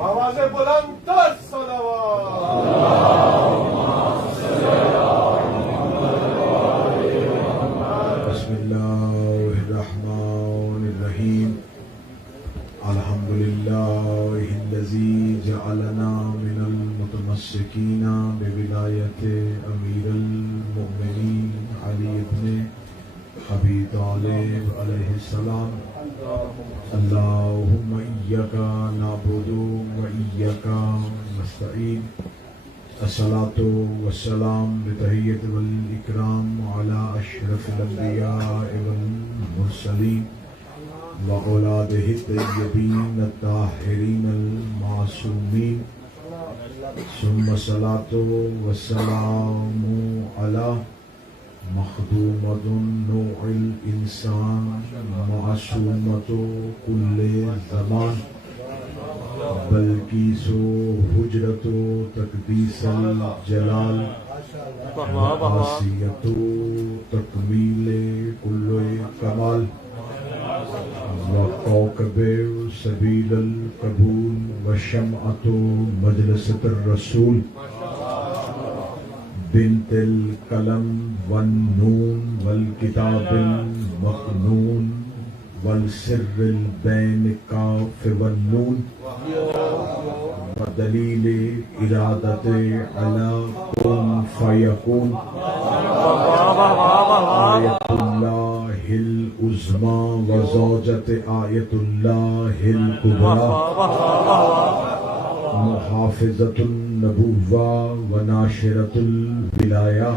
آواز بلند تر بسم اللہ الرحمن الرحیم الحمد للہ الذی جعلنا من المتمسکین بولایت امیر المؤمنین علی ابن ابی طالب علیہ السلام اللہم ایاک نعبد و ایاک نستعین الصلاة والسلام بتحیت والاکرام علی اشرف الانبیاء والمرسلین واولادہ الطیبین الطاہرین المعصومین ثم الصلاة والسلام علی مخدومۃ نوع الانسان معصومۃ کل زمان بلقیس حجرت تقدیس الجلال آسیۃ تکمیل کل کمال وکوكب سبیل القبول وشمعۃ مجلسۃ الرسول بنت القلم والنون والکتاب المکنون والسر البین کاف والنون ودلیل ارادت علی کن فیکون آیت اللہ العظمی وزوجت آیت اللہ الکبری محافظۃ النبوہ وناشرۃ الولایہ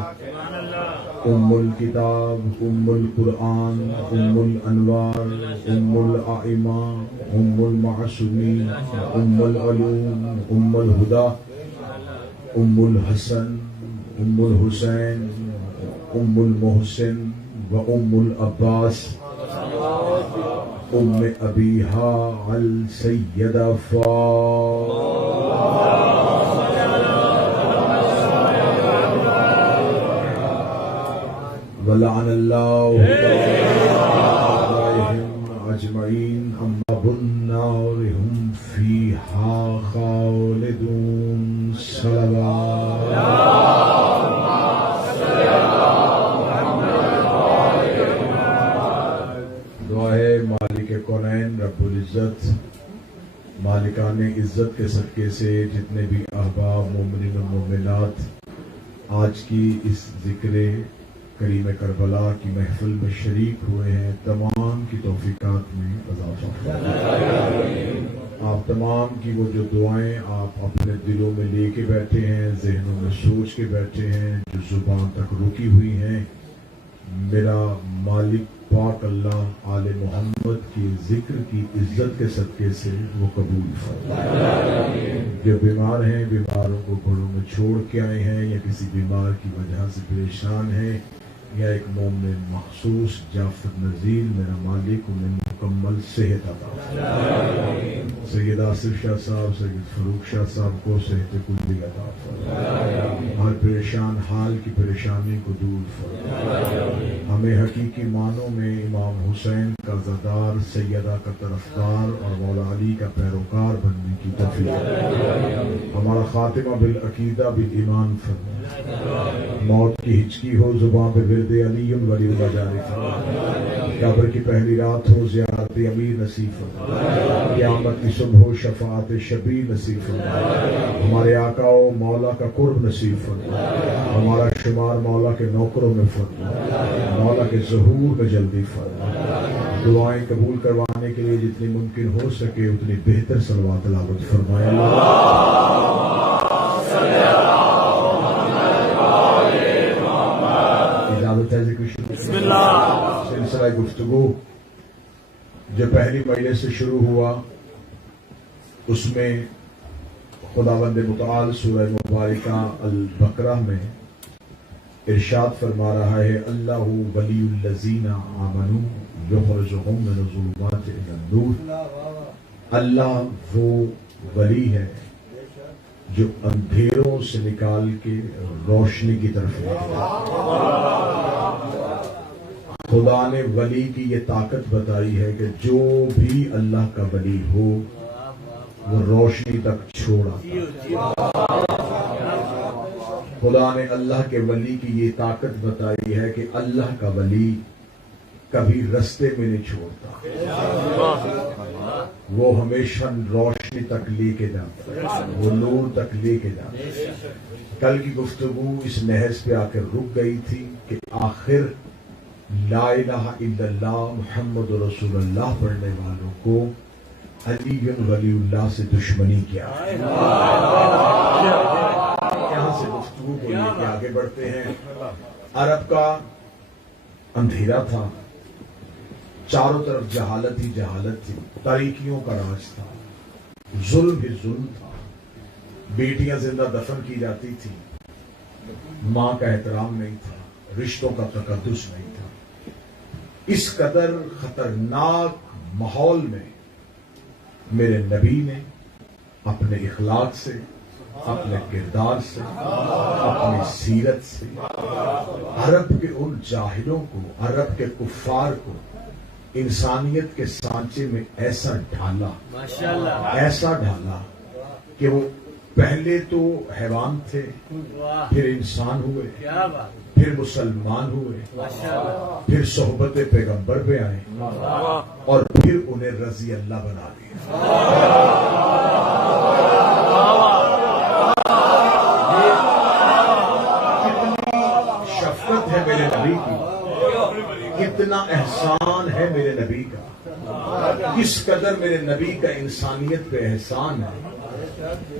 ام الکتاب ام القرآن ام الانوار ام الائمہ ام المعصومین ام العلوم ام الہدی ام الحسن ام الحسین ام المحسن و ام العباس ام ابیہا السیدہ ولعن اللہ علیہم اجمعین اما بالنار ہم فیہا خالدون صلوات دعائے مالک کونین رب العزت مالکان عزت کے صدقے سے جتنے بھی احباب مومنین و مومنات آج کی اس ذکر کریم کربلا کی محفل میں شریک ہوئے ہیں تمام کی توفیقات میں اضافہ فرمائے۔ آپ تمام کی وہ جو دعائیں آپ اپنے دلوں میں لے کے بیٹھے ہیں ذہنوں میں سوچ کے بیٹھے ہیں جو زبان تک رکی ہوئی ہیں میرا مالک پاک اللہ آل محمد کی ذکر کی عزت کے صدقے سے وہ قبول فرمائے۔ جو بیمار ہیں بیماروں کو گھروں میں چھوڑ کے آئے ہیں یا کسی بیمار کی وجہ سے پریشان ہیں یا ایک مومن مخصوص جعفر نذیر میرا مالک انہیں مکمل صحت عطا فرمائے۔ سید آصف شاہ صاحب سید فروخ شاہ صاحب کو صحت کلی عطا فرمائے۔ ہر پریشان حال کی پریشانی کو دور فرمائے۔ ہمیں حقیقی معنوں میں امام حسین کا زادار سیدہ کا طرفدار اور مولا علی کا پیروکار بننے کی توفیق۔ ہمارا خاتمہ بالعقیدہ بالایمان فرمائے۔ موت کی ہچکی ہو زبان پہ ورد علی الولی اللہ جاری فرمائے۔ قبر کی پہلی رات ہو زیارت امیر نصیب فرمائے۔ قیامت کی صبح ہو شفاعت شبیر نصیب فرمائے۔ ہمارے آقا و مولا کا قرب نصیب فرمائے۔ ہمارا شمار مولا کے نوکروں میں فرمائے۔ مولا کے ظہور میں جلدی فرمائے۔ دعائیں قبول کروانے کے لیے جتنی ممکن ہو سکے اتنی بہتر صلوات تلاوت فرمائے۔ اجازت ہے ذکر شروع؟ بسم اللہ۔ سلسلہ گفتگو جو پہلی مجلس سے شروع ہوا اس میں خداوند متعال سورہ مبارکہ البقرہ میں ارشاد فرما رہا ہے اللہ ولی الذین آمنوا یخرجہم من الظلمات الی النور۔ اللہ وہ ولی ہے جو اندھیروں سے نکال کے روشنی کی طرف لے جاتا ہے۔ خدا نے ولی کی یہ طاقت بتائی ہے کہ جو بھی اللہ کا ولی ہو وہ روشنی تک چھوڑا. خدا نے اللہ کے ولی کی یہ طاقت بتائی ہے کہ اللہ کا ولی کبھی رستے میں نہیں چھوڑتا, وہ ہمیشہ روشنی تک لے کے جاتا ہے, وہ نور تک لے کے جاتا ہے. کل کی گفتگو اس نہج پہ آ کر رک گئی تھی کہ آخر لا الہ الا اللہ محمد رسول اللہ پڑھنے والوں کو علی ولی اللہ سے دشمنی کیا ہے. یہاں سے گفتگو کو لے کے آگے بڑھتے ہیں. عرب کا اندھیرا تھا, چاروں طرف جہالت ہی جہالت تھی, تاریکیوں کا راج تھا, ظلم ہی ظلم تھا, بیٹیاں زندہ دفن کی جاتی تھی, ماں کا احترام نہیں تھا, رشتوں کا تقدس نہیں تھا. اس قدر خطرناک ماحول میں میرے نبی نے اپنے اخلاق سے, اپنے کردار سے, اپنی سیرت سے عرب کے ان جاہلوں کو, عرب کے کفار کو انسانیت کے سانچے میں ایسا ڈھالا, ایسا ڈھالا کہ وہ پہلے تو حیوان تھے, پھر انسان ہوئے, پھر مسلمان ہوئے, پھر صحبت پیغمبر پہ آئے, اور پھر انہیں رضی اللہ بنا دیا. کتنی شفقت ہے میرے نبی کی, کتنا احسان ہے میرے نبی کا, کس قدر میرے نبی کا انسانیت پہ احسان ہے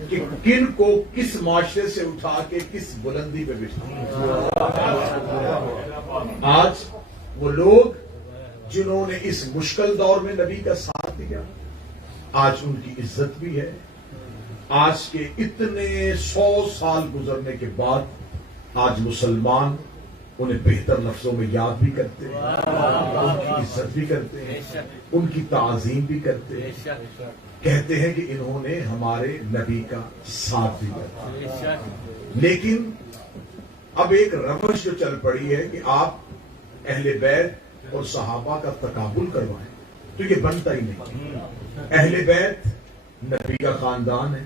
کہ کن کو کس معاشرے سے اٹھا کے کس بلندی پہ بٹھا. آج وہ لوگ جنہوں نے اس مشکل دور میں نبی کا ساتھ دیا, آج ان کی عزت بھی ہے. آج کے اتنے 100 سال گزرنے کے بعد آج مسلمان انہیں بہتر لفظوں میں یاد بھی کرتے ہیں, ان کی عزت بھی کرتے ہیں, ان کی تعظیم بھی کرتے ہیں, کہتے ہیں کہ انہوں نے ہمارے نبی کا ساتھ دیا. لیکن اب ایک روش جو چل پڑی ہے کہ آپ اہل بیت اور صحابہ کا تقابل کروائیں, تو یہ بنتا ہی نہیں. اہل بیت نبی کا خاندان ہے,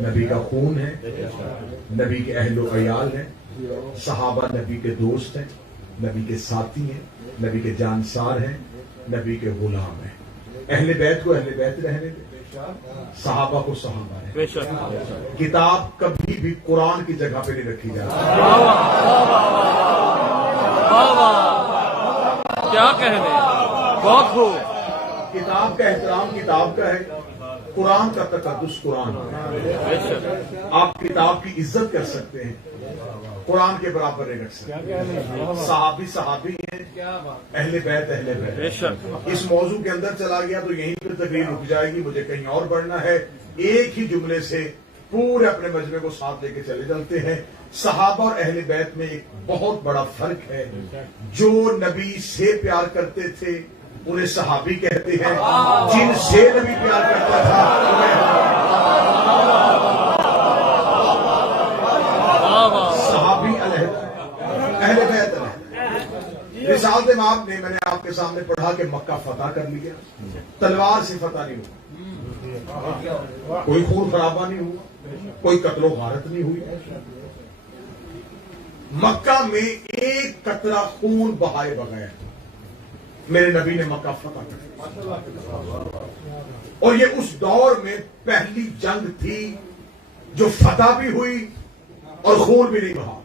نبی کا خون ہے, نبی کے اہل و عیال ہیں. صحابہ نبی کے دوست ہیں, نبی کے ساتھی ہیں, نبی کے جانسار ہیں, نبی کے غلام ہیں. اہل بیت کو اہل بیت رہنے دیں, صحابہ کو صحابہ ہے. کتاب کبھی بھی قرآن کی جگہ پہ نہیں رکھی جاتی. کیا کہنے, بہت خوب. کتاب کا احترام کتاب کا ہے, قرآن کا تقدس قرآن کا ہے. آپ کتاب کی عزت کر سکتے ہیں, قرآن کے برابر نہیں رکھ سکتے. صحابی صحابی ہیں, اہل بیت اہل بیت. اس موضوع کے اندر چلا گیا تو یہیں پر تقریر رک جائے گی, مجھے کہیں اور بڑھنا ہے. ایک ہی جملے سے پورے اپنے مجمع کو ساتھ لے کے چلے چلتے ہیں. صحابہ اور اہل بیت میں ایک بہت بڑا فرق ہے. جو نبی سے پیار کرتے تھے انہیں صحابی کہتے ہیں, جن سے نبی پیار کرتا تھا صحابی علیحدہ, اہل بیت علیحدہ. رسالت مآب نے, میں نے آپ کے سامنے پڑھا کہ مکہ فتح کر لیا, تلوار سے فتح نہیں ہوا, کوئی خون خرابہ نہیں ہوا, کوئی قتل و غارت نہیں ہوئی. مکہ میں ایک قطرہ خون بہائے بغیر میرے نبی نے مکہ فتح کر دیا. اور یہ اس دور میں پہلی جنگ تھی جو فتح بھی ہوئی اور خون بھی نہیں بہا.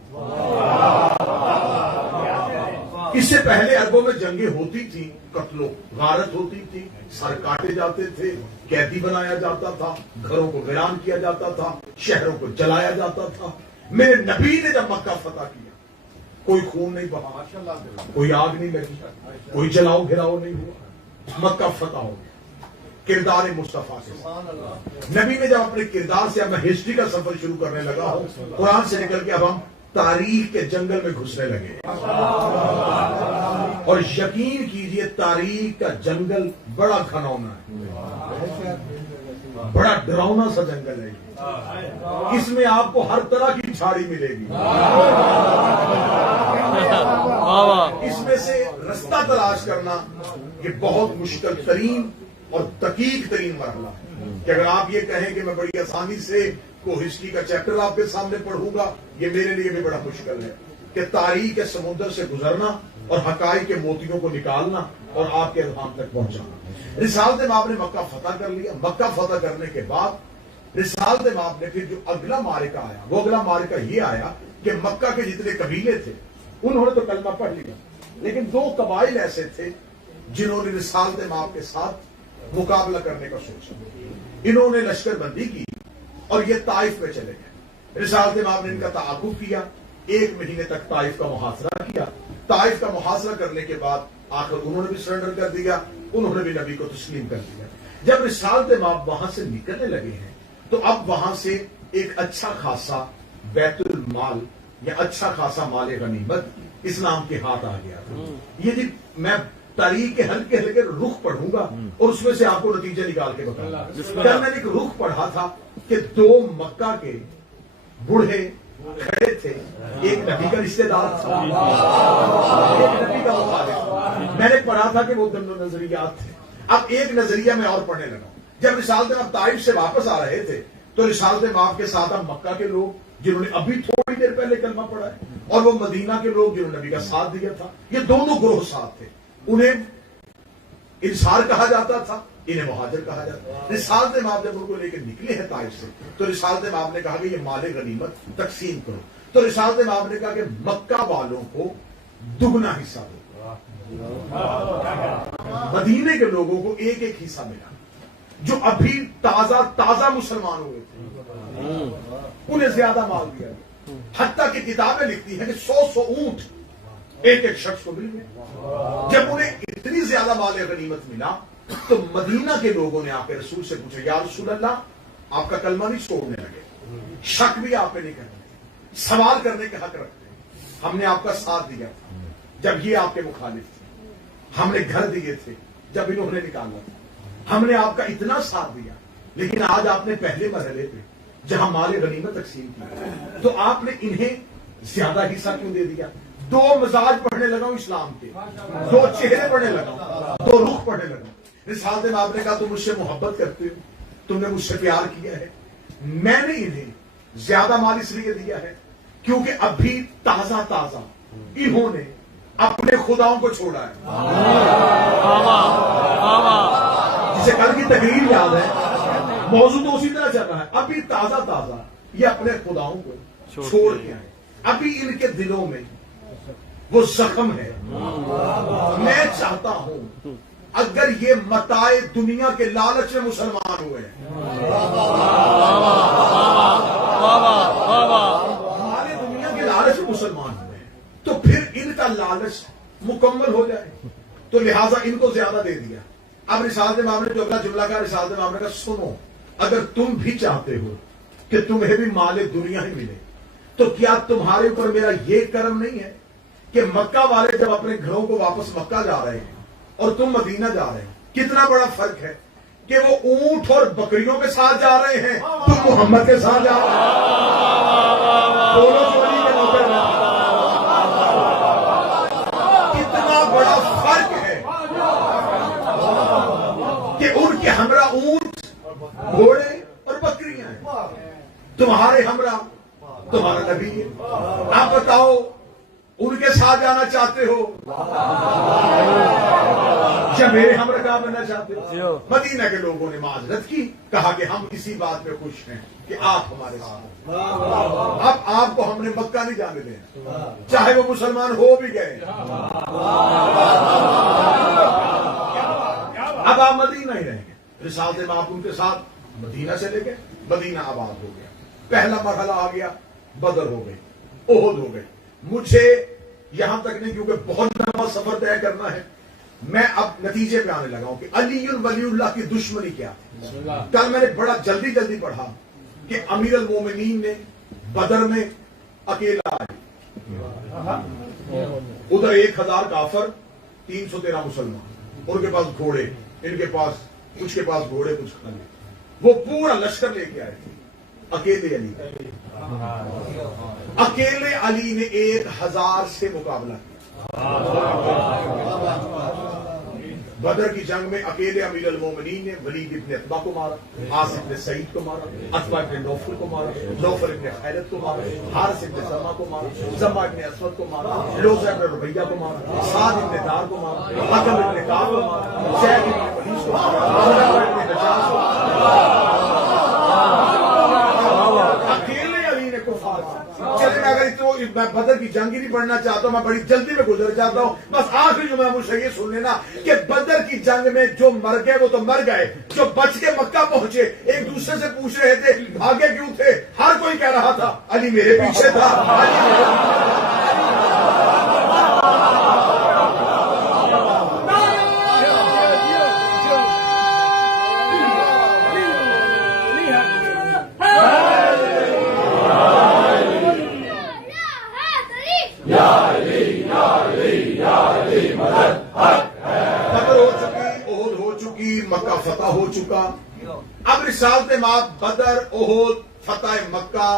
اس سے پہلے عربوں میں جنگیں ہوتی تھیں, قتل و غارت ہوتی تھی, سر کاٹے جاتے تھے, قیدی بنایا جاتا تھا, گھروں کو ویران کیا جاتا تھا, شہروں کو جلایا جاتا تھا. میرے نبی نے جب مکہ فتح کیا کوئی خون نہیں بہا, کوئی آگ نہیں لگی, کوئی جلاؤ گھراؤ نہیں ہوا, مکہ فتح ہو گیا. کردار مصطفیٰ سے نبی نے جب اپنے کردار سے, اب میں ہسٹری کا سفر شروع کرنے لگا ہوں, قرآن سے نکل کے اب ہم تاریخ کے جنگل میں گھسنے لگے. اور یقین کیجئے تاریخ کا جنگل بڑا گھنونا ہے, بڑا ڈراؤنا سا جنگل ہے. اس میں آپ کو ہر طرح کی چھاڑی ملے گی. اس میں سے رستہ تلاش کرنا یہ بہت مشکل ترین اور دقیق ترین مرحلہ ہے کہ اگر آپ یہ کہیں کہ میں بڑی آسانی سے کوئی ہسٹری کا چیپٹر آپ کے سامنے پڑھوں گا، یہ میرے لیے بھی بڑا مشکل ہے کہ تاریخ کے سمندر سے گزرنا اور حقائق کے موتیوں کو نکالنا اور آپ کے اذہان تک پہنچانا۔ رسالت مآب نے مکہ فتح کر لیا۔ مکہ فتح کرنے کے بعد رسالت مآب نے پھر جو اگلا معرکہ آیا، وہ اگلا معرکہ یہ آیا کہ مکہ کے جتنے قبیلے تھے انہوں نے تو کلمہ پڑھ لیا، لیکن دو قبائل ایسے تھے جنہوں نے رسالت مآب کے ساتھ مقابلہ کرنے کا سوچا۔ انہوں نے لشکر بندی کی اور یہ طائف میں چلے گئے۔ رسالت مآب نے ان کا تعاقب کیا، 1 مہینے تک طائف کا محاصرہ کیا۔ طائف کا محاصرہ کرنے کے بعد آخر انہوں نے بھی سرنڈر کر دیا، انہوں نے بھی نبی کو تسلیم کر دیا۔ جب رسالت مآب وہاں سے نکلنے لگے ہیں تو اب وہاں سے ایک اچھا خاصا بیت المال یا اچھا خاصا مال غنیمت اسلام کے ہاتھ آ گیا تھا۔ یہ جی میں تاریخ کے ہلکے ہلکے رخ پڑھوں گا اور اس میں سے آپ کو نتیجہ نکال کے بتاؤں گا۔ کل میں نے ایک رخ پڑھا تھا کہ 2 مکہ کے بوڑھے کھڑے تھے، ایک نبی کا رشتہ دار تھا، ایک نبی کا مخالف۔ میں نے پڑھا تھا کہ وہ دونوں نظریات تھے۔ اب ایک نظریہ میں اور پڑھنے لگا۔ جب رسالت مآب طائف سے واپس آ رہے تھے تو رسالت مآب کے ساتھ اب مکہ کے لوگ جنہوں نے ابھی تھوڑی دیر پہلے کلمہ پڑھا ہے اور وہ مدینہ کے لوگ جنہوں نے نبی کا ساتھ دیا تھا، یہ دونوں گروہ ساتھ تھے۔ انہیں انصار کہا جاتا تھا، انہیں مہاجر کہا جاتا تھا۔ رسالت مآب جب ان کو لے کے نکلے ہیں طائف سے تو رسالت مآب نے کہا کہ یہ مال غنیمت تقسیم کرو۔ تو رسالت مآب نے کہا کہ مکہ والوں کو دگنا حصہ دو، مدینے کے لوگوں کو 1 حصہ ملا۔ جو ابھی تازہ مسلمان ہوئے تھے انہیں زیادہ مال دیا گیا، حتیٰ کہ کتابیں لکھتی ہیں کہ 100 اونٹ ایک شخص کو مل گئے۔ جب انہیں اتنی زیادہ مال غنیمت ملا تو مدینہ کے لوگوں نے آ کے رسول سے پوچھا، یا رسول اللہ آپ کا کلمہ نہیں چھوڑنے لگے، شک بھی آپ پہ نہیں کرتے، سوال کرنے کا حق رکھتے ہیں، ہم نے آپ کا ساتھ دیا تھا جب یہ آپ کے مخالف تھے، ہم نے گھر دیے تھے جب انہوں نے نکالا تھا، ہم نے آپ کا اتنا ساتھ دیا، لیکن آج آپ نے پہلے مرحلے پہ جہاں مال غنیمت تقسیم کی تو آپ نے انہیں زیادہ حصہ کیوں دے دیا؟ 2 مزاج پڑھنے لگا ہوں اسلام کے، 2 چہرے پڑھنے لگا ہوں، 2 رخ پڑھنے لگا ہوں۔ رسالت مآب نے کہا تم مجھ سے محبت کرتے ہو، تم نے مجھ سے پیار کیا ہے، میں نے انہیں زیادہ مال اس لیے دیا ہے کیونکہ ابھی تازہ انہوں نے اپنے خداؤں کو چھوڑا ہے۔ جسے کل کی تقریر یاد ہے، موضوع تو اسی طرح چل رہا ہے، ابھی تازہ یہ اپنے خداؤں کو چھوڑ کے آئے، ابھی ان کے دلوں میں وہ زخم ہے۔ میں چاہتا ہوں اگر یہ متاع دنیا کے لالچ میں مسلمان ہوئے ہیں، ہمارے دنیا کے لالچ میں مسلمان ہوئے ہیں تو پھر ان کا لالچ مکمل ہو جائے، تو لہٰذا ان کو زیادہ دے دیا۔ اب رسالت مآب نے جو اگلا جملہ کہا، رسالت مآب نے کہا سنو، اگر تم بھی چاہتے ہو کہ تمہیں بھی مال دنیا ہی ملے تو کیا تمہارے اوپر میرا یہ کرم نہیں ہے کہ مکہ والے جب اپنے گھروں کو واپس مکہ جا رہے ہیں اور تم مدینہ جا رہے ہیں، کتنا بڑا فرق ہے کہ وہ اونٹ اور بکریوں کے ساتھ جا رہے ہیں، تم محمد کے ساتھ جا رہے ہیں، دونوں چوری کے نوکر ہیں۔ کتنا بڑا فرق ہے کہ ان کے ہمراہ اونٹ، گھوڑے اور بکریاں ہیں، تمہارے ہمراہ تمہارا نبی ہے۔ آپ بتاؤ ان کے ساتھ جانا چاہتے ہو یا میرے ہمراہ بننا چاہتے ہو؟ مدینہ کے لوگوں نے معذرت کی، کہا کہ ہم اسی بات پہ خوش ہیں کہ آپ ہمارے ساتھ، اب آپ کو ہم نے مکہ نہیں جانے دینا، چاہے وہ مسلمان ہو بھی گئے، اب آپ مدینہ ہی رہیں گے۔ رسالت مآب ان کے ساتھ مدینہ چلے گئے، مدینہ آباد ہو گیا۔ پہلا مرحلہ آ گیا، بدر ہو گئی، احد ہو گئی۔ مجھے یہاں تک نہیں کیونکہ بہت لمبا سفر طے کرنا ہے، میں اب نتیجے پہ آنے لگا ہوں کہ علی ولی اللہ کی دشمنی کیا تھی۔ کل میں نے بڑا جلدی پڑھا کہ امیر المومنین نے بدر میں اکیلا آئے، ادھر 1000 کافر، 313 مسلمان، ان کے پاس گھوڑے، ان کے پاس کچھ کے پاس گھوڑے کچھ کھانے، وہ پورا لشکر لے کے آئے تھے۔ اکیلے علی نے 1000 سے مقابلہ کیا۔ بدر کی جنگ میں اکیلے امیر المومنین نے ولید ابن عتبہ کو مارا، عاص ابن سعید کو مارا، عتبہ ابن نوفل کو مارا، نوفل ابن خیرت کو مارا، حارث ابن زمہ کو مارا، زمہ ابن اسود کو مارا، لوزہ ابن ربیہ کو مارا، سعد ابن دار کو مارا، حکم ابن کعب کو مارا، زید ابن ولیث کو مارا، زناد ابن نجاش کو مارا۔ اکیلے علی نے کفار مارا۔ چلے میں اگر تو میں بدر کی جنگ ہی نہیں پڑھنا چاہتا ہوں، میں بڑی جلدی میں گزر جاتا ہوں، بس آخری جو میں مجھے یہ سن لینا کہ بدر کی جنگ میں جو مر گئے وہ تو مر گئے، جو بچ کے مکہ پہنچے ایک دوسرے سے پوچھ رہے تھے بھاگے کیوں تھے، ہر کوئی کہہ رہا تھا علی میرے پیچھے تھا، علی میرے پیچھے تھا۔ بدر ہو چکی، احد ہو چکی، مکہ فتح ہو چکا، اب رسالت مآب بدر، احد، فتح مکہ،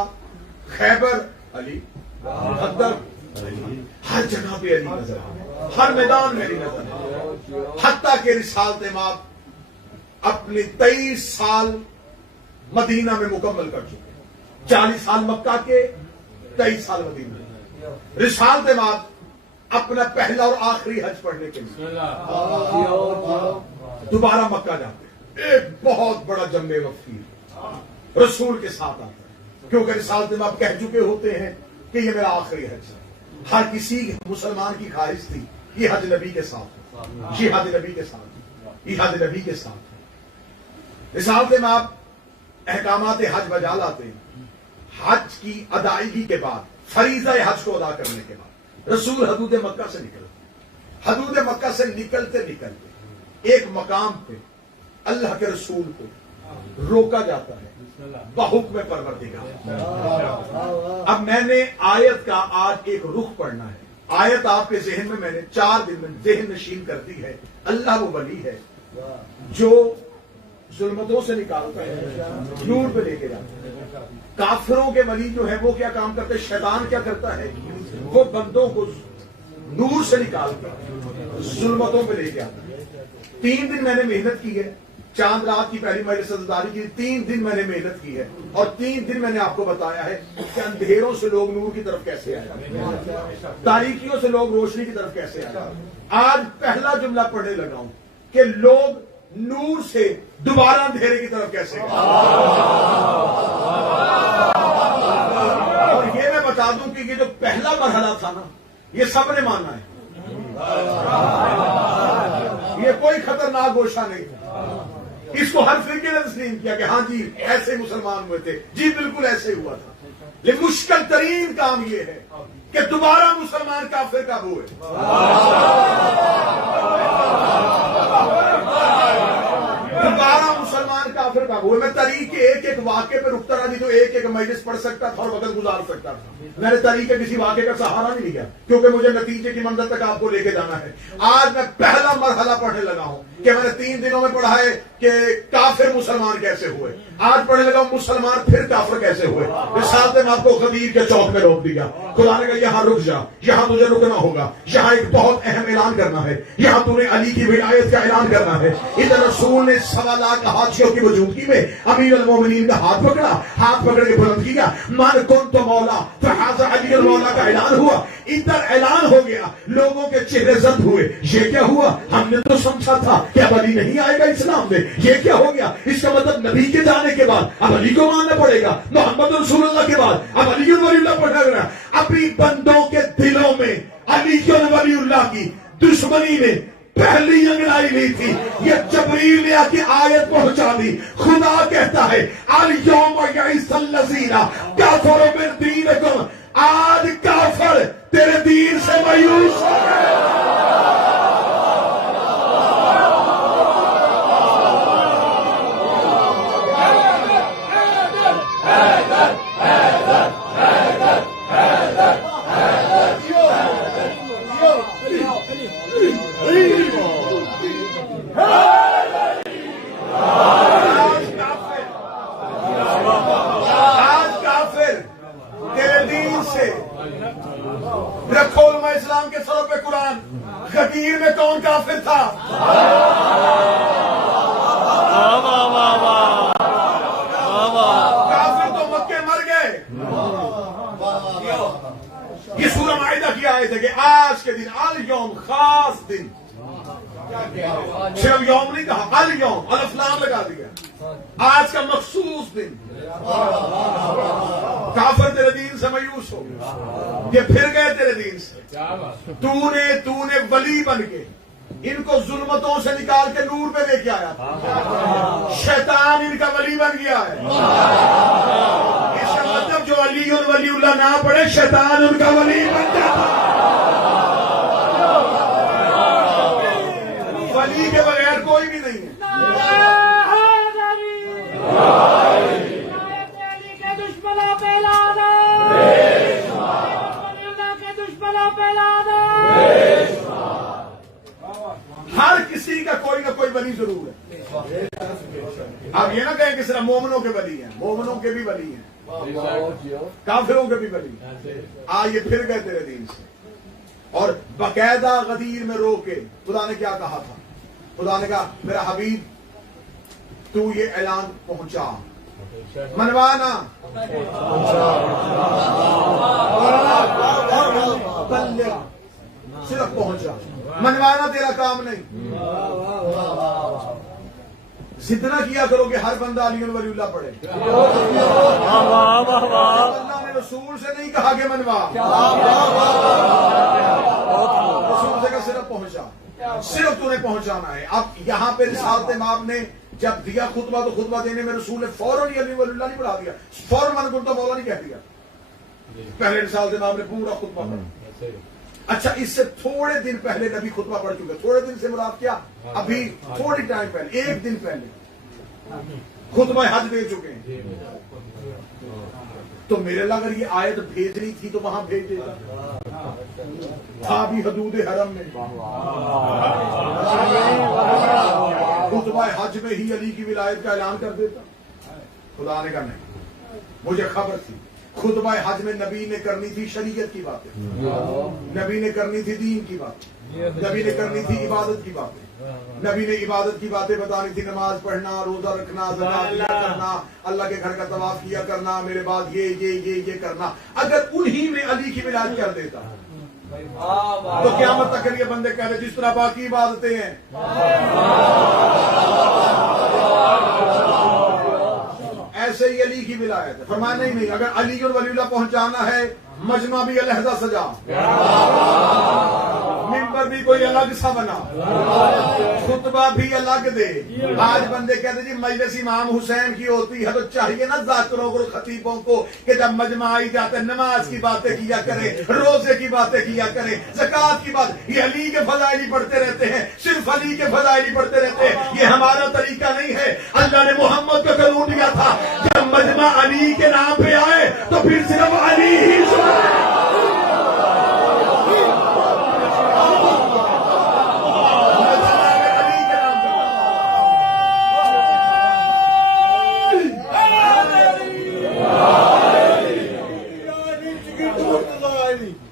خیبر، علی، بدر، ہر جگہ پہ علی نظر ہے، ہر میدان میں علی نظر ہے، حتیٰ کہ رسالت مآب اپنے 23 سال مدینہ میں مکمل کر چکے، 40 سال مکہ کے، 23 سال مدینہ۔ رسالت مآب اپنا پہلا اور آخری حج پڑھنے کے لیے دوبارہ مکہ جاتے ہیں، ایک بہت بڑا جم وفیر رسول کے ساتھ آتا ہے، کیونکہ رسالت مآب کہہ چکے ہوتے ہیں کہ یہ میرا آخری حج ہے۔ ہر کسی مسلمان کی خواہش تھی یہ حج نبی کے ساتھ ہو، یہ حج نبی کے ساتھ، یہ حج نبی کے ساتھ۔ رسالت مآب احکامات حج بجا لاتے ہیں، حج کی ادائیگی کے بعد، فریضہ حج کو ادا کرنے کے بعد رسول حدود مکہ سے نکلتے، حدود مکہ سے نکلتے نکلتے ایک مقام پہ اللہ کے رسول کو روکا جاتا ہے بحکم پروردگار۔ اب میں نے آیت کا آج ایک رخ پڑھنا ہے، آیت آپ کے ذہن میں نے 4 دن میں ذہن نشین کر دی ہے۔ اللہ وہ ولی ہے جو ظلمتوں سے نکالتا ہے، نور پہ لے کے جاتا ہے۔ کافروں کے ولی جو ہیں وہ کیا کام کرتے ہیں، شیطان کیا کرتا ہے، وہ بندوں کو نور سے نکال کر ظلمتوں پہ لے کے آتا ہے۔ 3 دن میں نے محنت کی ہے، چاند رات کی پہلی مجلس عزاداری کی، 3 دن میں نے محنت کی ہے، اور 3 دن میں نے آپ کو بتایا ہے کہ اندھیروں سے لوگ نور کی طرف کیسے آئے، تاریکیوں سے لوگ روشنی کی طرف کیسے آئے۔ آج پہلا جملہ پڑھنے لگا ہوں کہ لوگ نور سے دوبارہ اندھیرے کی طرف کیسے گئے۔ اور یہ میں بتا دوں کہ یہ جو پہلا مرحلہ تھا نا، یہ سب نے مانا ہے، یہ کوئی خطرناک گوشہ نہیں تھا، اس کو ہر فرقے نے تسلیم کیا کہ ہاں جی ایسے مسلمان ہوئے تھے، جی بالکل ایسے ہوا تھا۔ لیکن مشکل ترین کام یہ ہے کہ دوبارہ مسلمان کافر کب ہوئے۔ دوبارہ مسلمان کافر کب ہوئے۔ میں تاریخ کے ایک ایک واقعے پہ رکتا رہا، نہیں تو ایک ایک مجلس پڑھ سکتا تھا اور وقت گزار سکتا تھا۔ میں نے تاریخ کے کسی واقعے کا سہارا نہیں لیا کیونکہ مجھے نتیجے کی منزل تک آپ کو لے کے جانا ہے۔ آج میں پہلا مرحلہ پڑھنے لگا ہوں کہ میں نے 3 دنوں میں پڑھا ہے کہ کافر مسلمان کیسے ہوئے، آج پڑھنے لگا ہوں مسلمان پھر کافر کیسے ہوئے۔ رسالت میں آپ کو غدیر کے چوک میں روک دیا، خدا نے کہا یہاں رک جا، یہاں تجھے رکنا ہوگا، یہاں ایک بہت اہم اعلان کرنا ہے، یہاں تو نے علی کی ولایت کا اعلان کرنا ہے۔ ادھر رسول نے 1.25 لاکھ حاجیوں کی موجودگی میں امیر المومنین کا ہاتھ پکڑا، ہاتھ پکڑ کے بلند کیا، من کنت مولا فہذا علی المولا کا اعلان ہوا۔ ادھر اعلان ہو گیا، لوگوں کے چہرے زرد ہوئے، یہ کیا ہوا، ہم نے تو سمجھا تھا کہ اب علی نہیں آئے گا اسلام میں، یہ کیا ہو گیا، اس کا مطلب نبی کے جانے کے بعد اب علی کو ماننا پڑے گا، محمد رسول اللہ کے بعد اب علی ولی اللہ پڑھا گیا۔ اپنی بندوں کے دلوں میں علی ولی اللہ کی دشمنی نے پہلی انگڑائی لی تھی، یہ جبریل نے آ کے آیت پہنچا دی۔ خدا کہتا ہے الیوم یئس الذین کفروا من دینکم، آج کافر تیرے دین سے مایوس ہو گئے۔ رکھو علماء اسلام کے سروں پہ قرآن، کہتے کہ آج کے دن الیوم خاص دن، صرف یوم نہیں کہا، الیوم الف لام لگا دیا، آج کا مخصوص دن۔ کافر تیرے دین سے مایوس ہو گئے، یہ پھر گئے تیرے دین سے، تو نے ولی بن کے ان کو ظلمتوں سے نکال کے نور پہ لے کے آیا تھا، شیطان ان کا ولی بن گیا ہے۔ اس کا مطلب جو علی اور ولی اللہ نہ پڑھے، شیطان ان کا ولی بن جاتا۔ ولی کے بغیر کوئی بھی نہیں ہے۔ ہر کسی کا کوئی نہ کوئی ولی ضرور ہے۔ آپ یہ نہ کہیں کہ صرف مومنوں کے ولی ہیں، مومنوں کے بھی ولی ہیں، کافروں کے بھی ولی ہیں۔ یہ پھر گئے تیرے دین سے، اور باقاعدہ غدیر میں رو کے خدا نے کیا کہا تھا؟ خدا نے کہا میرا حبیب تو یہ اعلان پہنچا، منوانا، صرف پہنچا، منوانا تیرا کام نہیں۔ اتنا کیا کرو کہ ہر بندہ علی ولی اللہ پڑھے۔ اللہ نے رسول سے نہیں کہا کہ منوا، رسول سے کہا صرف پہنچا، صرف تو نے پہنچانا ہے۔ اب یہاں پہ رسالت امام نے جب دیا خطبہ تو خطبہ دینے میں رسول نے فوراً علی ولی اللہ نہیں پڑھا دیا، فوراً من کو تو مولا نہیں کہہ دیا، پہلے رسالت امام نے پورا خطبہ پڑھا۔ اچھا، اس سے تھوڑے دن پہلے نبی خطبہ پڑھ چکے، تھوڑے دن سے مراد کیا؟ ابھی تھوڑی ٹائم پہلے، ایک دن پہلے خطبہ حج دے چکے ہیں۔ تو میرے لگ اگر یہ آیت بھیجنی تھی تو وہاں بھیج دیتا، تھا بھی حدود حرم میں، خطبہ حج میں ہی علی کی ولایت کا اعلان کر دیتا۔ خدا نے کہا نہیں، مجھے خبر تھی خطبہ حج میں نبی نے کرنی تھی شریعت کی باتیں، نبی نے کرنی تھی دین کی باتیں، نبی نے کرنی تھی عبادت کی باتیں، نبی نے عبادت کی باتیں بتانی تھی، نماز پڑھنا، روزہ رکھنا، زکات دیا کرنا، اللہ کے گھر کا طواف کیا کرنا، میرے بعد یہ کرنا۔ اگر انہی میں علی کی ولایت کر دیتا تو قیامت تک یہ بندے کہہ رہے جس طرح باقی عبادتیں ہیں ایسے ہی علی کی ولایت ہے۔ فرمایا نہیں، اگر علی اور ولی اللہ پہنچانا ہے، مجمع بھی علیحدہ سجا، ممبر بھی کوئی الگ سا بنا، خطبہ بھی الگ دے۔ آج بندے کہتے جی مجلس امام حسین کی ہوتی ہے تو چاہیے نا ذاکروں کو، خطیبوں کو کہ جب مجمع آئی جاتے نماز کی باتیں کیا کریں، روزے کی باتیں کیا کریں، زکات کی بات۔ یہ علی کے فضائل ہی پڑھتے رہتے ہیں، صرف علی کے فضائل ہی پڑھتے رہتے ہیں، یہ ہمارا طریقہ نہیں ہے۔ اللہ نے محمد کو قانون دیا تھا جب مجمع علی کے نام پہ آئے تو پھر صرف علی ہی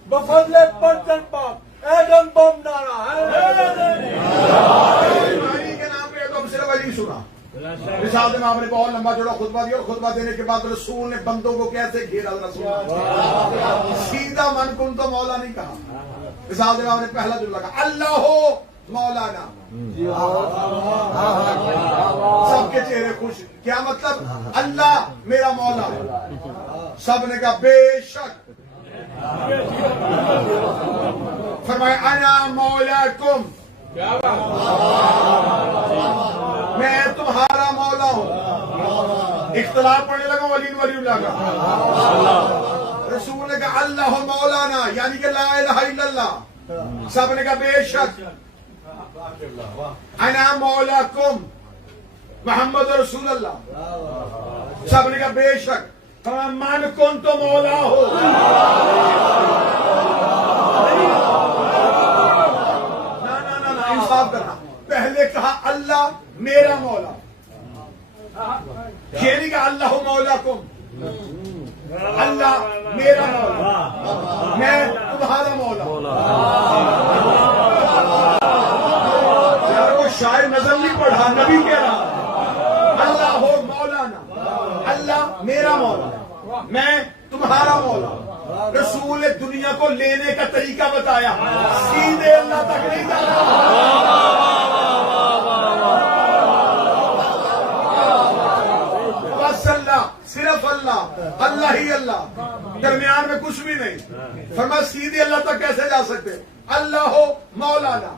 بفضل برتن پاک ایڈم بم نارا ہے علی کے نام پہ تو ہم صرف علی سنا۔ رسالت امام نے بہت لمبا چوڑا خطبہ دیا، اور خطبہ دینے کے بعد رسول نے بندوں کو کیسے گھیرا، رسول سیدھا من کن تو مولا نہیں کہا۔ رسالت امام نے پہلا جملہ کہا اللہ ہو مولانا، سب کے چہرے خوش۔ کیا مطلب؟ اللہ میرا مولا ہے۔ سب نے کہا بے شک۔ فرمایا انا مولاکم، میں تمہارا مولا ہوں۔ اختلاف پڑھنے لگا ولی اللہ کا۔ رسول نے کہا اللہ مولانا، یعنی کہ لا الہ الا اللہ۔ سب نے کہا بے شک۔ انا مولاکم محمد رسول اللہ، سب نے کہا بے شک۔ من کن تو مولا ہو، انصاف کرنا۔ پہلے کہا اللہ میرا مولا، یہ نہیں کہا اللہ مولا کم، اللہ میرا مولا، میں تمہارا مولا۔ وہ شاعر نظم نہیں پڑھا، نبی کہہ رہا اللہ ہو مولانا، اللہ میرا مولا، میں تمہارا مولا۔ رسول نے دنیا کو لینے کا طریقہ بتایا، سیدھے اللہ تک نہیں جانا۔ بس اللہ، صرف اللہ، اللہ ہی اللہ، درمیان میں کچھ بھی نہیں۔ فرمایا سیدھے اللہ تک کیسے جا سکتے؟ اللہ ہو مولانا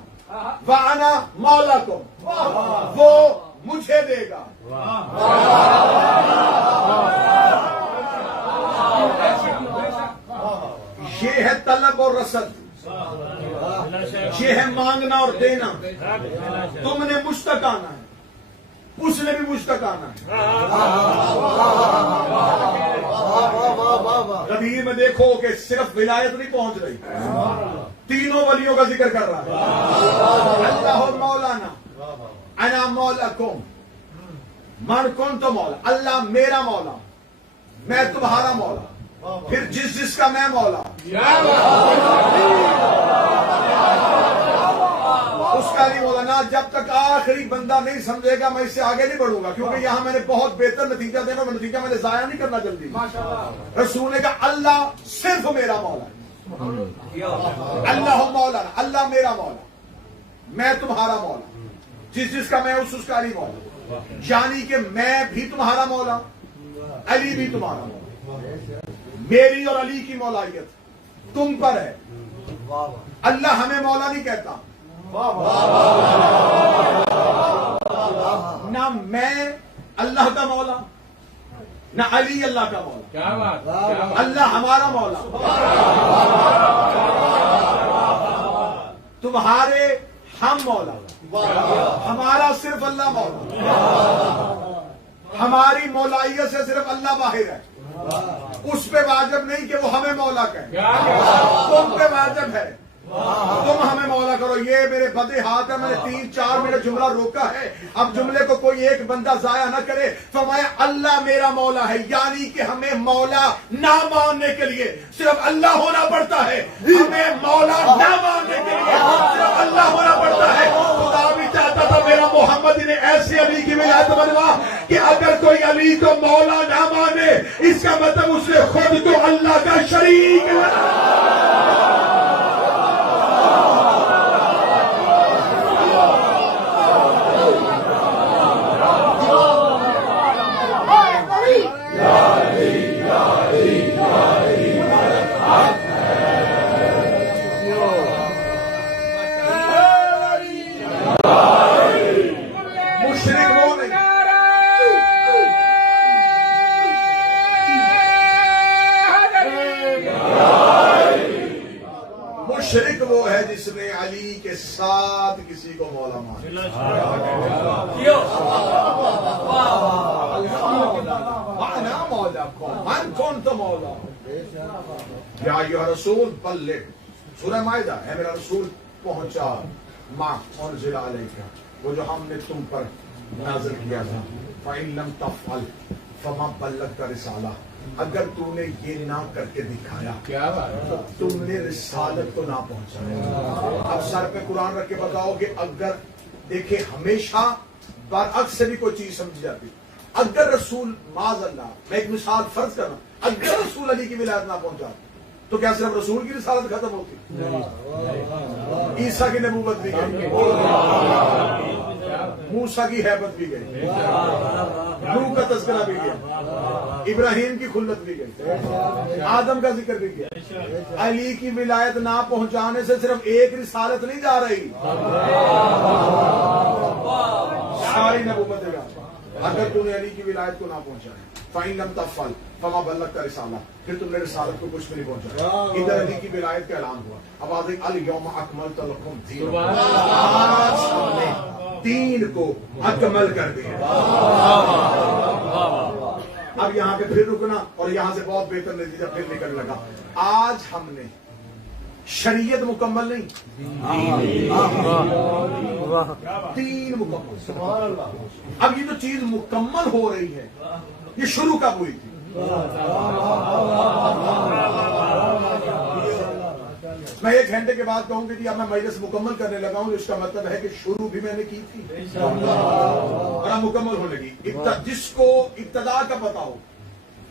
وانا مولاکم، وہ مجھے دے گا، یہ ہے طلب اور رسد، یہ ہے مانگنا اور دینا۔ تم نے مجھ تک آنا ہے، اس نے بھی مجھ تک آنا ہے۔ کبیر میں دیکھو کہ صرف ولایت نہیں پہنچ رہی، تینوں ولیوں کا ذکر کر رہا ہے۔ اللہ مولانا انا مولاکم من کنت مولا، اللہ میرا مولا، میں تمہارا مولا، پھر جس کا میں مولا اس کا نہیں مولانا۔ جب تک آخری بندہ نہیں سمجھے گا میں اس سے آگے نہیں بڑھوں گا، کیونکہ یہاں میں نے بہت بہتر نتیجہ دینا، میں نتیجہ میں نے ضائع نہیں کرنا جلدی۔ رسول نے کہا اللہ صرف میرا مولا ہے، اللہ مولانا، اللہ میرا مولا، میں تمہارا مولا، جس کا میں اس کا نہیں مولا، یعنی کہ میں بھی تمہارا مولا، علی بھی تمہارا مولا۔ میری اور علی کی مولایت تم پر ہے، اللہ ہمیں مولا نہیں کہتا، نہ میں اللہ کا مولا نہ علی اللہ کا مولا، اللہ ہمارا مولا، تمہارے ہم مولا، ہمارا صرف اللہ مولا، ہماری مولائیت سے صرف اللہ باہر ہے، اس پہ واجب نہیں کہ وہ ہمیں مولا کہے، تم پہ واجب ہے تم ہمیں مولا کرو۔ یہ میرے بدے ہاتھ ہے، میں نے 3-4 منٹ جملہ روکا ہے، اب جملے کو کوئی ایک بندہ ضائع نہ کرے۔ فرمایا اللہ میرا مولا ہے، یعنی کہ ہمیں مولا نہ ماننے کے لیے صرف اللہ ہونا پڑتا ہے، ہمیں مولا نہ ماننے کے لیے صرف اللہ ہونا پڑتا ہے۔ خدا بھی چاہتا تھا میرا محمد نے ایسے علی کی ولایت بنوا کہ اگر کوئی علی کو مولا نہ مانے اس کا مطلب اس نے خود تو اللہ کا شریک بنا۔ مشرک وہ ہے جس نے علی کے ساتھ کسی کو مولا مانا۔ وانا مولاکم من کنت مولا یا ایھا رسول بلغ، سورہ مائدہ، ہے میرا رسول پہنچا ما انزل علیک، وہ جو ہم نے تم پر نازل کیا تھا، فإن لم تفعل فما بلغت رسالہ، اگر تو نے یہ نہ کر کے دکھایا تو تم نے رسالت کو نہ پہنچایا۔ اب سر پہ قرآن رکھ کے بتاؤ کہ اگر دیکھیں ہمیشہ برعکس سے بھی کوئی چیز سمجھی جاتی، اگر رسول معاذ اللہ، میں ایک مثال فرض کرنا، اگر رسول علی کی ولایت نہ پہنچا تو کیا صرف رسول کی رسالت ختم ہوتی؟ عیسیٰ کی نبوت بھی گئی، موسیٰ کی ہیبت بھی گئی، نوح کا تذکرہ بھی گیا، ابراہیم کی خلت بھی گئی، آدم کا ذکر بھی گیا۔ علی کی ولایت نہ پہنچانے سے صرف ایک رسالت نہیں جا رہی، ساری نبوت جا۔ اگر تم نے علی کی ولایت کو نہ پہنچایا، فإن لم تفعل فما بلغت رسالہ، پھر تم نے رسالت کو کچھ بھی نہیں پہنچایا۔ ادھر علی کی ولایت کا اعلان ہوا، اب آج الیوم اکملت لکم دینکم، آج ہم نے دین کو اکمل کر دیا۔ اب یہاں پہ پھر رکنا اور یہاں سے بہت بہتر نتیجہ پھر نکلنے لگا۔ آج ہم نے شریعت مکمل نہیں، دین مکمل۔ اب یہ جو چیز مکمل ہو رہی ہے یہ شروع کب ہوئی تھی؟ میں 1 گھنٹے کے بعد کہوں گی کہ اب میں مجلس مکمل کرنے لگا ہوں، اس کا مطلب ہے کہ شروع بھی میں نے کی تھی اور اب مکمل ہونے لگی۔ جس کو ابتدا کا پتا ہو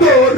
2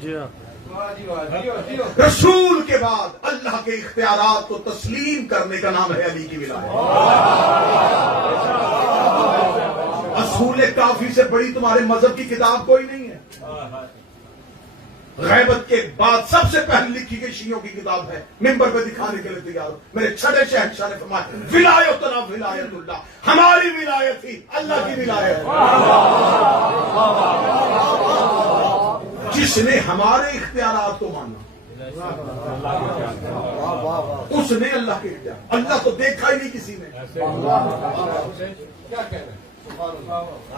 جی ہاں. رسول کے بعد اللہ کے اختیارات کو تسلیم کرنے کا نام ہے علی کی ولایت. اصول کافی سے بڑی تمہارے مذہب کی کتاب کوئی نہیں ہے. غیبت کے بعد سب سے پہلے لکھی گئی شیعوں کی کتاب ہے، ممبر پہ دکھانے کے لیے تیار ہو. میرے چھٹے شہنشاہ نے فرمایا ولایتنا ولایت اللہ، ہماری ولایت ہی اللہ کی ولایت. جس نے ہمارے اختیارات کو مانا اس نے اللہ کے اختیار. اللہ تو دیکھا ہی نہیں کسی نے.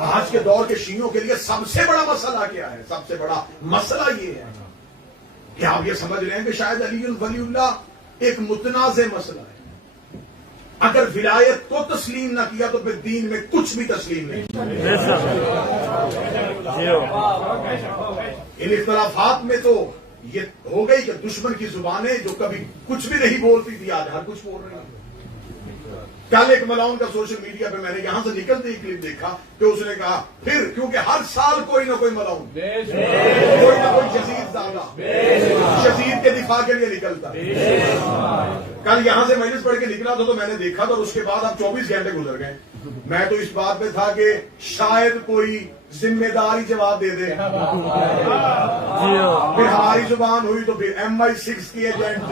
آج کے دور کے شیعوں کے لیے سب سے بڑا مسئلہ کیا ہے؟ سب سے بڑا مسئلہ یہ ہے کہ آپ یہ سمجھ رہے ہیں کہ شاید علی ولی اللہ ایک متنازع مسئلہ ہے. اگر ولایت کو تسلیم نہ کیا تو پھر دین میں کچھ بھی تسلیم نہیں. ان اختلافات میں تو یہ ہو گئی کہ دشمن کی زبانیں جو کبھی کچھ بھی نہیں بولتی تھی آج ہر کچھ بول رہی ہیں. کل ایک ملاؤن کا سوشل میڈیا پہ میں نے یہاں سے نکلتے ہی کلپ دیکھا کہ اس نے کہا پھر کیونکہ ہر سال کوئی نہ کوئی ملاؤن، کوئی نہ کوئی یزید زادہ یزید کے دفاع کے لیے نکلتا. کل یہاں سے مجلس پڑھ کے نکلا تھا تو میں نے دیکھا تھا، اس کے بعد اب 24 گھنٹے گزر گئے. میں تو اس بات پہ تھا کہ شاید کوئی ذمہ داری جواب دے دے. پھر ہماری زبان ہوئی تو پھر MI6 کی ایجنٹ،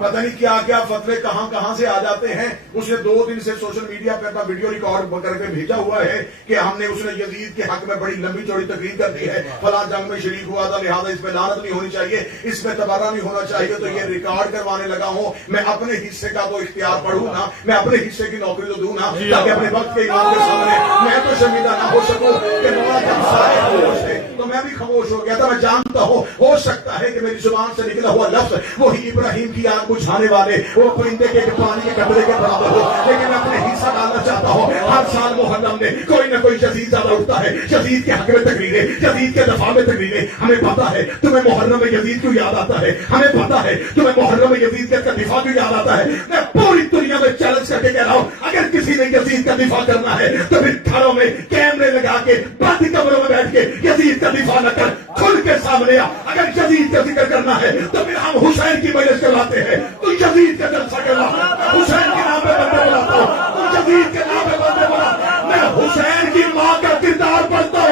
پتہ نہیں کیا کیا فتوے کہاں کہاں سے آ جاتے ہیں. اس نے 2 دن سے سوشل میڈیا پہ اپنا ویڈیو ریکارڈ کر کے بھیجا ہوا ہے کہ ہم نے اس نے یزید کے حق میں بڑی لمبی چوڑی تقریر کر دی ہے، فلاں جنگ میں شریک ہوا تھا، لہٰذا اس پہ لعنت نہیں ہونی چاہیے، اس پہ تبرہ نہیں ہونا چاہیے. تو یہ ریکارڈ کروانے لگا ہوں. میں اپنے حصے کا تو اختیار پڑھوں نا، میں اپنے حصے کی نوکری تو دوں نا، تاکہ اپنے وقت کے امام کے سامنے میں تو شرمندہ نہ ہو سکوں کہ مولا جب سارے خاموش تھے تو میں بھی خاموش ہو گیا تھا. میں جانتا ہوں ہو سکتا ہے کہ میری زبان سے نکلا ہوا لفظ وہی ابراہیم کی آگ بجھانے والے وہ پرندے کے پانی کے قطرے کے برابر ہو، لیکن میں اپنے حصہ ڈالنا چاہتا ہوں. ہر سال محرم میں کوئی نہ کوئی یزید زیادہ اٹھتا ہے، یزید کے حق میں تقریریں، یزید کے دفاع میں تقریریں. ہمیں پتا ہے تمہیں محرم میں یزید کیوں یاد آتا ہے، ہمیں پتا ہے تمہیں محرم میں یزید کا دفاع کیوں یاد آتا ہے. میں پوری دنیا میں چیلنج کر کے کہہ رہا ہوں اگر کسی نے یزید کا دفاع کرنا ہے تو پھر گھروں میں کیمرے لگا کے بند کمروں میں بیٹھ کے یزید کا دفاع نہ کر، کھل کے سامنے آ. اگر یزید کا ذکر کرنا ہے تو پھر ہم حسین کی مجلس کرواتے ہیں، تو یزید کا جلسہ کرنا، حسین کے نام پہ بندے بلاتا ہوں، تو یزید کے نام پہ بندے بلا. میں حسین کی ماں کا کردار پڑھتا ہوں.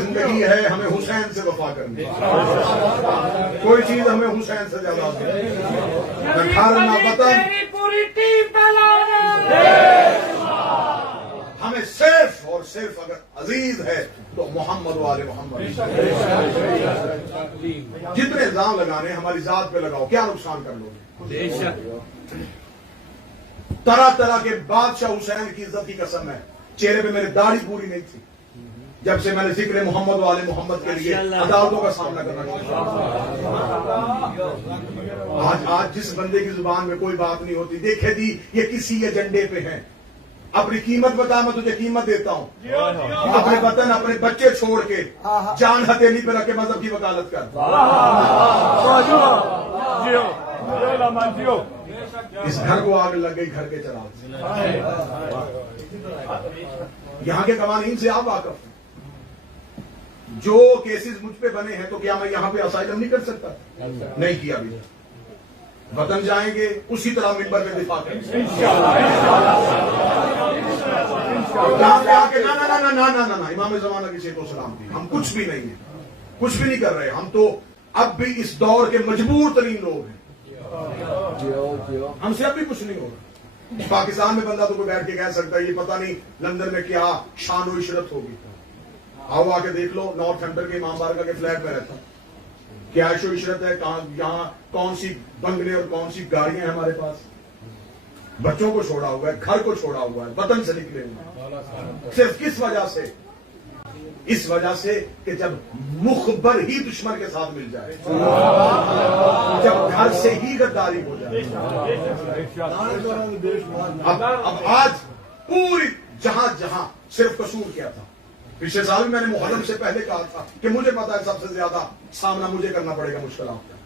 زندگی ہے ہمیں حسین سے وفا کرنی، کوئی چیز ہمیں حسین سے زیادہ نہ گھر نہ وطن. ہمیں صرف اور صرف اگر عزیز ہے تو محمد والے محمد. جتنے الزام لگانے ہماری ذات پہ لگاؤ، کیا نقصان کر لو گے. طرح طرح کے بادشاہ حسین کی عزت کی قسم ہے، چہرے پہ میری داڑھی پوری نہیں تھی جب سے میں نے ذکر محمد والے محمد کے لیے عدالتوں کا سامنا کرنا چاہتا. آج جس بندے کی زبان میں کوئی بات نہیں ہوتی، دیکھے دی یہ کسی ایجنڈے پہ ہیں. اپنی قیمت بتا، میں تجھے قیمت دیتا ہوں. اپنے وطن اپنے بچے چھوڑ کے جان ہتھیلی پہ رکھ کے مذہب کی وکالت کر. اس گھر کو آگ لگ گئی، گھر کے چراغ. یہاں کے قوانین سے آپ واقف ہیں. جو کیسز مجھ پہ بنے ہیں تو کیا میں یہاں پہ اسائلم نہیں کر سکتا؟ نہیں کیا بھی. وطن جائیں گے اسی طرح ممبر پہ دفاع کریں گے. یہاں پہ آ کے نہ امام زمانہ کسی کو سلام دی، ہم کچھ بھی نہیں ہیں، کچھ بھی نہیں کر رہے. ہم تو اب بھی اس دور کے مجبور ترین لوگ ہیں. ہم سے اب بھی کچھ نہیں ہوگا. پاکستان میں بندہ تو کوئی بیٹھ کے کہہ سکتا ہے یہ پتہ نہیں لندن میں کیا شان و عشرت ہوگی. آؤ آ کے دیکھ لو نارتھ ہیمپٹن کے امام بارگاہ کے فلیٹ میں رہتا ہوں. کیا عیش و عشرت ہے, یہاں کون سی بنگلے اور کون سی گاڑیاں ہیں ہمارے پاس. بچوں کو چھوڑا ہوا ہے, گھر کو چھوڑا ہوا ہے, وطن سے نکلے ہوئے ہیں. صرف کس وجہ سے؟ اس وجہ سے کہ جب مخبر ہی دشمن کے ساتھ مل جائے, جب گھر سے ہی غداری ہو جائے. اب آج پوری جہاں جہاں صرف قصور کیا تھا. پچھلے سال میں نے محرم سے پہلے کہا تھا کہ مجھے پتا ہے سب سے زیادہ سامنا مجھے کرنا پڑے گا مشکلات کا.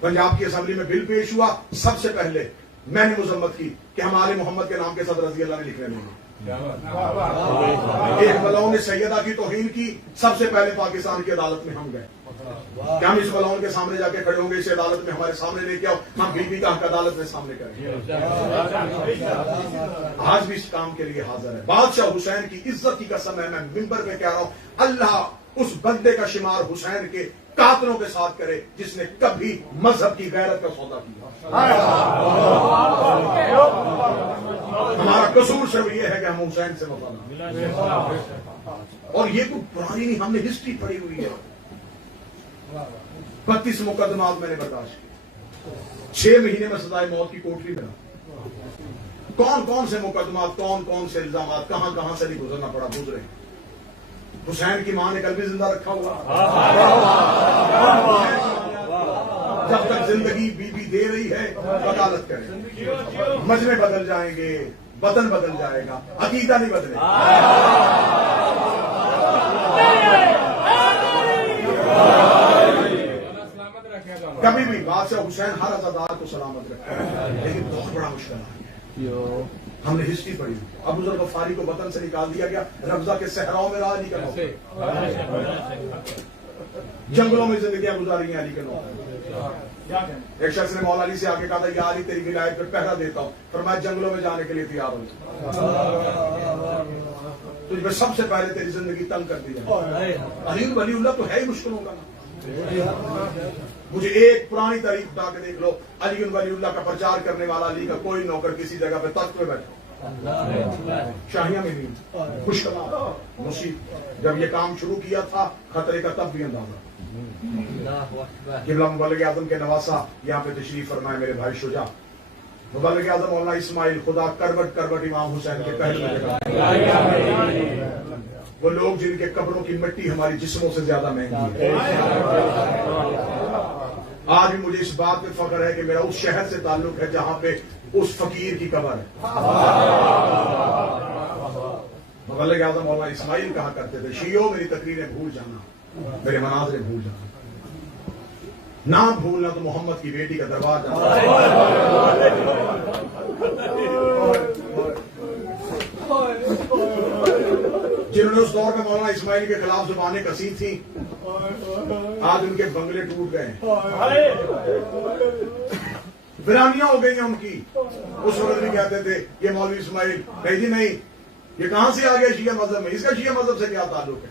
پنجاب کی اسمبلی میں بل پیش ہوا, سب سے پہلے میں نے مذمت کی کہ ہم آل محمد کے نام کے ساتھ رضی اللہ نے لکھنے نہیں. ایک ملعون نے سیدہ کی توہین کی, سب سے پہلے پاکستان کی عدالت میں ہم گئے کہ ہم اس ملعون کے سامنے جا کے کھڑے ہوں گے, اسے عدالت میں ہمارے سامنے لے کے آؤ, ہم بی بی کا حق عدالت میں سامنے کریں. آج بھی اس کام کے لیے حاضر ہے. بادشاہ حسین کی عزت کی قسم ہے, میں ممبر پہ کہہ رہا ہوں, اللہ اس بندے کا شمار حسین کے قاتلوں کے ساتھ کرے جس نے کبھی مذہب کی غیرت کا سودا کیا. ہمارا قصور صرف یہ ہے کہ ہم حسین سے وفادار, اور یہ کوئی پرانی نہیں, ہم نے ہسٹری پڑھی ہوئی ہے. 32 مقدمات میں نے برداشت کی, 6 مہینے میں سزائے موت کی کوٹری بنا. کون کون سے مقدمات, کون کون سے الزامات, کہاں کہاں سے نہیں گزرنا پڑا, گزرے. حسین کی ماں نے کل بھی زندہ رکھا ہوا. جب تک زندگی بی بی دے رہی ہے وکالت کریں. مجمع بدل جائیں گے, وطن بدل جائے گا, عقیدہ نہیں بدلے. کبھی بھی بادشاہ حسین ہر عزادار کو سلامت رکھا ہے, لیکن بہت بڑا مشکل ہے. ہم نے ہسٹری پڑھی. ابو ذر غفاری کو وطن سے نکال دیا گیا, ربضہ کے صحراؤں میں رہا علی کا نوکر, جنگلوں میں زندگیاں گزاری ہیں علی کے نوکر. ایک شخص نے مولا علی سے آ کے کہا تھا یا علی تیری ولایت پہ پہرا دیتا ہوں, فرمایا جنگلوں میں جانے کے لیے تیار ہوں, تجھ پہ سب سے پہلے تیری زندگی تنگ کر دی جائے. علی ولی اللہ تو ہے ہی مشکلوں کا نا. مجھے ایک پرانی تاریخ بتا کے دیکھ لو, علی ولی اللہ کا پرچار کرنے والا علی کا کوئی نوکر کسی جگہ پہ تخت پہ بیٹھا, شاہیاں میں نہیں, مشکلات مصیبت. جب یہ کام شروع کیا تھا خطرے کا تب بھی اندازہ. قبلہ مبلغ اعظم کے نواسا یہاں پہ تشریف فرمائے میرے بھائی شجاع. مبلغ اعظم مولانا اسماعیل خدا کروٹ کروٹ امام حسین کے پہلے میں جگہ, وہ لوگ جن کے قبروں کی مٹی ہماری جسموں سے زیادہ مہنگی ہے. آج بھی مجھے اس بات پہ فخر ہے کہ میرا اس شہر سے تعلق ہے جہاں پہ اس فقیر کی قبر ہے. مبلغ اعظم مولانا اسماعیل کہا کرتے تھے, شیعوں میری تقریریں بھول جانا, میرے مناظریں بھول جانا, نہ بھولنا تو محمد کی بیٹی کا دربار جانا. جنہوں نے اس دور میں مولانا اسماعیل کے خلاف زبانیں کسی تھیں, آج ان کے بنگلے ٹوٹ گئے, ویرانیاں ہو گئی ہیں ان کی. اس وقت بھی کہتے تھے یہ مولوی اسماعیل, نہیں جی نہیں, یہ کہاں سے آ گیا شیعہ مذہب میں, اس کا شیعہ مذہب سے کیا تعلق ہے.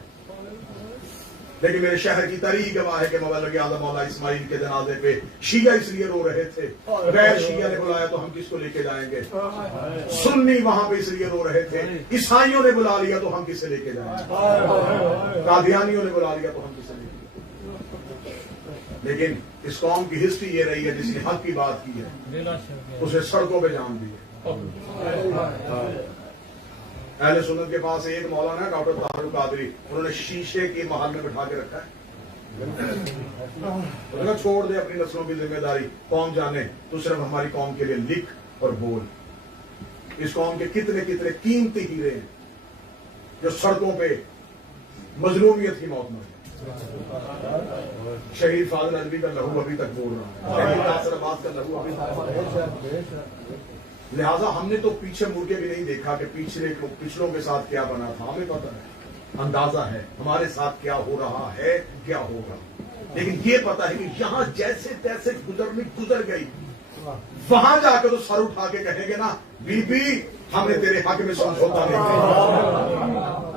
لیکن میرے شہر کی تاریخ گواہ ہے کہ مبلغ اعظم مولانا اسماعیل کے جنازے پہ شیعہ اس لیے رو رہے تھے, غیر شیعہ نے بلایا تو ہم کس کو لے کے جائیں گے. سنی وہاں پہ اس لیے رو رہے تھے, عیسائیوں نے بلا لیا تو ہم کس سے لے کے جائیں گے, قادیانیوں نے بلا لیا تو ہم کس سے لے کے جائیں گے. لیکن اس قوم کی ہسٹری یہ رہی ہے جس نے حق کی بات کی ہے اسے سڑکوں پہ جان دی ہے. اہل سنت کے پاس ایک مولانا ڈاکٹر طاہر قادری, انہوں نے شیشے کے محل میں بٹھا کے رکھا ہے. چھوڑ دے اپنی نسلوں کی ذمہ داری, قوم جانے تو صرف ہماری قوم کے لیے لکھ اور بول. اس قوم کے کتنے کتنے قیمتی ہیرے ہیں جو سڑکوں پہ مظلومیت کی موت مرے. شہید فاضل ادبی کا لہو ابھی تک بول رہا ہے, شہید ناصر عباس کا لہو ابھی تک. لہٰذا ہم نے تو پیچھے مڑ کے بھی نہیں دیکھا کہ پچھلوں کے ساتھ کیا بنا تھا. ہمیں پتہ ہے, اندازہ ہے ہمارے ساتھ کیا ہو رہا ہے, کیا ہوگا. لیکن یہ پتا ہے کہ یہاں جیسے تیسے گزر گئی, وہاں جا کے تو سر اٹھا کے کہیں گے نا بی بی ہم نے تیرے حق میں سمجھوتا نہیں.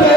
2